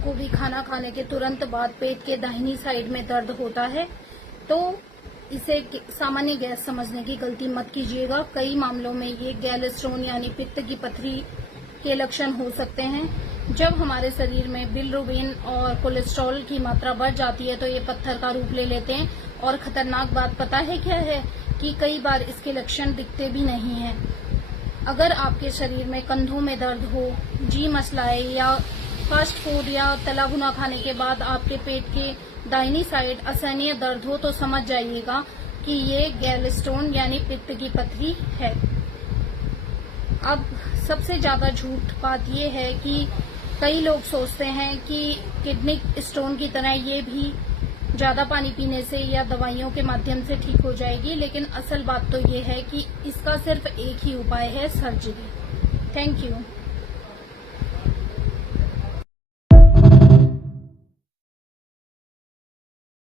आपको भी खाना खाने के तुरंत बाद पेट के दाहिनी साइड में दर्द होता है तो इसे सामान्य गैस समझने की गलती मत कीजिएगा। कई मामलों में ये गैलस्टोन यानी पित्त की पथरी के लक्षण हो सकते हैं। जब हमारे शरीर में बिलिरुबिन और कोलेस्ट्रॉल की मात्रा बढ़ जाती है तो ये पत्थर का रूप ले लेते हैं और खतरनाक बात पता है क्या है कि कई बार इसके लक्षण दिखते भी नहीं हैं। अगर आपके शरीर में कंधों में दर्द हो, जी मसलाए या फास्ट फूड या तला भुना खाने के बाद आपके पेट के दाहिनी साइड असहनीय दर्द हो तो समझ जाइएगा कि ये गैलस्टोन यानी पित्त की पथरी है। अब सबसे ज्यादा झूठ बात यह है कि कई लोग सोचते हैं कि किडनी स्टोन की तरह ये भी ज्यादा पानी पीने से या दवाइयों के माध्यम से ठीक हो जाएगी, लेकिन असल बात तो ये है कि इसका सिर्फ एक ही उपाय है, सर्जरी। Thank you.